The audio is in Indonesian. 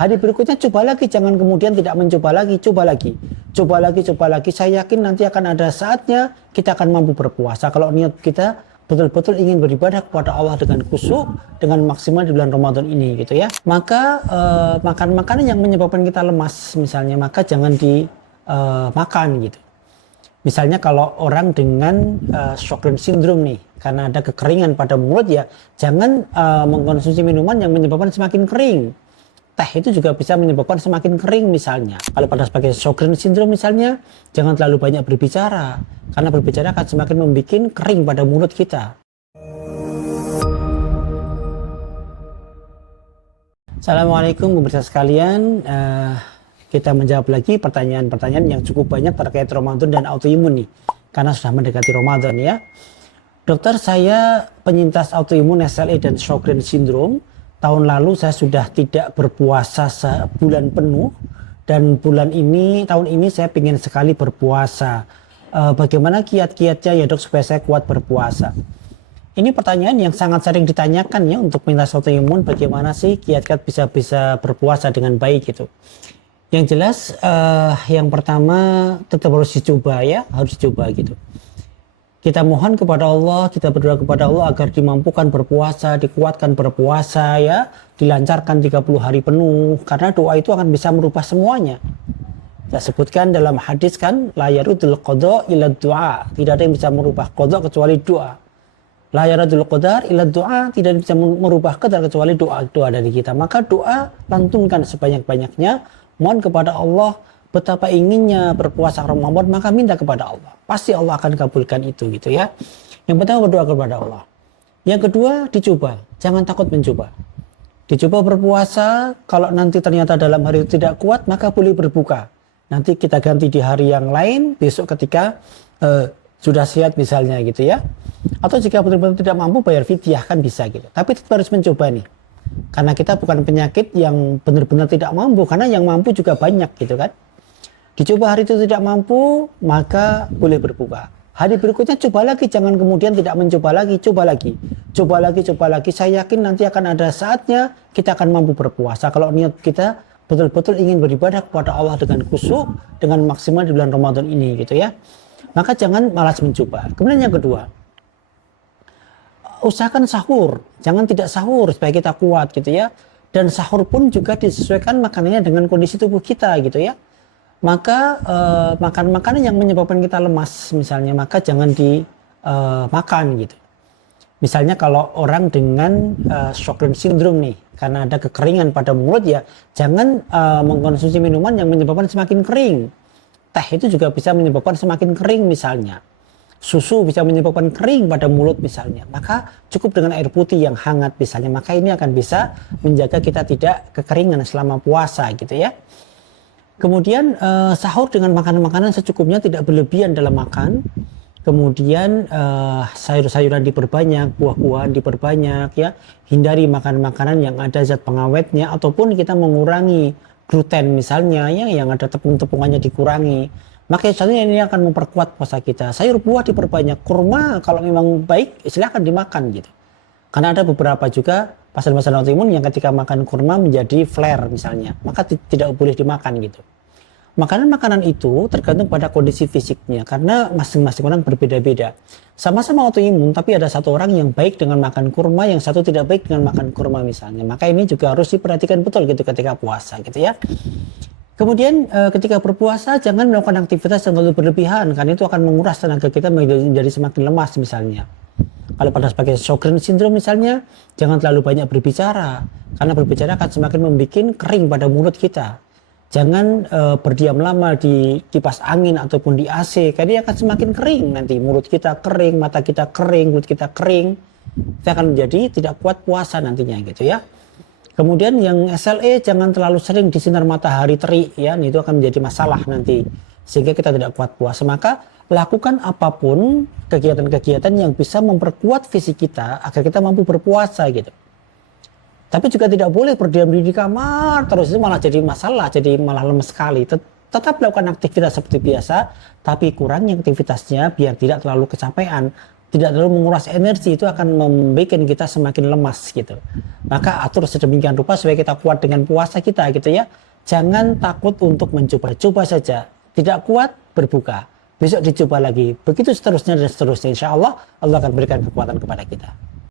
Hari berikutnya coba lagi, jangan kemudian tidak mencoba lagi, coba lagi. Coba lagi, coba lagi. Saya yakin nanti akan ada saatnya kita akan mampu berpuasa. Kalau niat kita betul-betul ingin beribadah kepada Allah dengan khusyuk, dengan maksimal di bulan Ramadan ini gitu ya. Maka makan makanan yang menyebabkan kita lemas misalnya, maka jangan dimakan gitu. Misalnya kalau orang dengan Sjögren syndrome nih, karena ada kekeringan pada mulut ya, jangan mengkonsumsi minuman yang menyebabkan semakin kering. Teh itu juga bisa menyebabkan semakin kering misalnya. Kalau pada sebagai Sjögren syndrome misalnya, jangan terlalu banyak berbicara, karena berbicara akan semakin membuat kering pada mulut kita. Assalamualaikum pemirsa sekalian. Kita menjawab lagi pertanyaan-pertanyaan yang cukup banyak terkait Ramadan dan autoimun nih, karena sudah mendekati Ramadan ya. Dokter, saya penyintas autoimun SLE dan Sjögren syndrome. Tahun lalu saya sudah tidak berpuasa sebulan penuh, dan tahun ini saya ingin sekali berpuasa. Bagaimana kiat-kiatnya ya dok supaya saya kuat berpuasa? Ini pertanyaan yang sangat sering ditanyakan ya untuk penyintas autoimun, bagaimana sih kiat-kiat bisa berpuasa dengan baik gitu. Yang jelas yang pertama tetap harus dicoba ya, harus dicoba gitu. Kita mohon kepada Allah, kita berdoa kepada Allah agar dimampukan berpuasa, dikuatkan berpuasa ya, dilancarkan 30 hari penuh, karena doa itu akan bisa merubah semuanya. Kita sebutkan dalam hadis kan, la yarudul qada illa du'a, tidak ada yang bisa merubah qada kecuali doa. La yarudul qadar illa du'a, tidak bisa merubah qadar kecuali doa dari kita. Maka doa lantunkan sebanyak-banyaknya, mohon kepada Allah. Betapa inginnya berpuasa Ramadan, maka minta kepada Allah. Pasti Allah akan kabulkan itu gitu ya. Yang pertama berdoa kepada Allah. Yang kedua dicoba, jangan takut mencoba. Dicoba berpuasa, kalau nanti ternyata dalam hari itu tidak kuat, maka boleh berbuka. Nanti kita ganti di hari yang lain, besok ketika sudah sehat misalnya gitu ya. Atau jika betul-betul tidak mampu, bayar fidyah kan bisa gitu. Tapi tetap harus mencoba nih. Karena kita bukan penyakit yang benar-benar tidak mampu, karena yang mampu juga banyak gitu kan. Dicoba hari itu tidak mampu, maka boleh berbuka. Hari berikutnya coba lagi, jangan kemudian tidak mencoba lagi, coba lagi. Coba lagi, coba lagi. Saya yakin nanti akan ada saatnya kita akan mampu berpuasa. Kalau niat kita betul-betul ingin beribadah kepada Allah dengan khusyuk, dengan maksimal di bulan Ramadan ini gitu ya. Maka jangan malas mencoba. Kemudian yang kedua, usahakan sahur. Jangan tidak sahur supaya kita kuat gitu ya. Dan sahur pun juga disesuaikan makanannya dengan kondisi tubuh kita gitu ya. Maka makan makanan yang menyebabkan kita lemas misalnya, maka jangan dimakan gitu. Misalnya kalau orang dengan Sjögren syndrome nih, karena ada kekeringan pada mulut ya, jangan mengkonsumsi minuman yang menyebabkan semakin kering. Teh itu juga bisa menyebabkan semakin kering misalnya. Susu bisa menyebabkan kering pada mulut misalnya. Maka cukup dengan air putih yang hangat misalnya. Maka ini akan bisa menjaga kita tidak kekeringan selama puasa gitu ya. Kemudian sahur dengan makanan-makanan secukupnya, tidak berlebihan dalam makan. Kemudian sayur-sayuran diperbanyak, buah-buahan diperbanyak ya. Hindari makan makanan yang ada zat pengawetnya, ataupun kita mengurangi gluten misalnya ya, yang ada tepung-tepungannya dikurangi. Maka satunya ini akan memperkuat puasa kita. Sayur buah diperbanyak, kurma kalau memang baik silakan dimakan gitu. Karena ada beberapa juga pasien-pasien autoimun yang ketika makan kurma menjadi flare misalnya, maka tidak boleh dimakan gitu. Makanan-makanan itu tergantung pada kondisi fisiknya, karena masing-masing orang berbeda-beda. Sama-sama autoimun, tapi ada satu orang yang baik dengan makan kurma, yang satu tidak baik dengan makan kurma misalnya. Maka ini juga harus diperhatikan betul gitu ketika puasa gitu ya. Kemudian ketika berpuasa jangan melakukan aktivitas yang terlalu berlebihan, karena itu akan menguras tenaga kita menjadi semakin lemas misalnya. Kalau pada sebagai Sjögren syndrome misalnya, jangan terlalu banyak berbicara, karena berbicara akan semakin membuat kering pada mulut kita. Jangan berdiam lama di kipas angin ataupun di AC, karena dia akan semakin kering nanti. Mulut kita kering, mata kita kering, mulut kita kering. Kita akan menjadi tidak kuat puasa nantinya gitu ya. Kemudian yang SLE jangan terlalu sering di sinar matahari terik ya, itu akan menjadi masalah nanti. Sehingga kita tidak kuat puasa. Maka lakukan apapun kegiatan-kegiatan yang bisa memperkuat fisik kita agar kita mampu berpuasa gitu. Tapi juga tidak boleh berdiam diri di kamar terus, itu malah jadi masalah, jadi malah lemes sekali. Tetap lakukan aktivitas seperti biasa, tapi kurangi aktivitasnya biar tidak terlalu kecapean. tidak terlalu menguras energi, itu akan membuat kita semakin lemas gitu. Maka atur sedemikian rupa supaya kita kuat dengan puasa kita gitu ya. Jangan takut untuk mencoba, coba saja. Tidak kuat, berbuka. Besok dicoba lagi. Begitu seterusnya dan seterusnya. Insya Allah, Allah akan berikan kekuatan kepada kita.